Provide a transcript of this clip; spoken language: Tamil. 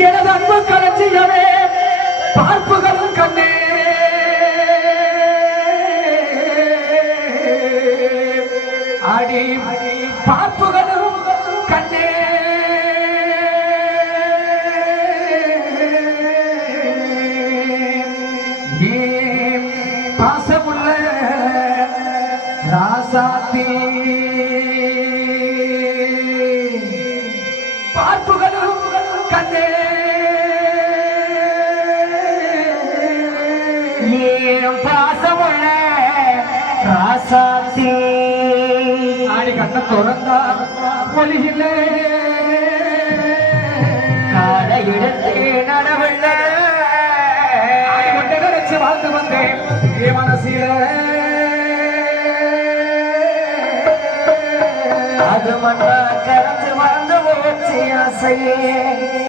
எனது அன்பு களஞ்சியமே பார்ப்புகளும் கண்ணே. அடி பார்ப்புகளும் கண்ணே. பாசமுள்ள ராசாத்தி. பார்ப்புகளும் கண்ணே. ஏன் பாசமுள்ள ராசாத்தி. ஆடி கண்ண திறந்தா ஒளியிலே. காலை எடுத்து நடவில்ல நினைச்சு வாழ்ந்து வந்தேன். என் மனசில. அது மண்ணா கரைஞ்சு வாழ்ந்து போச்சு ஆசையே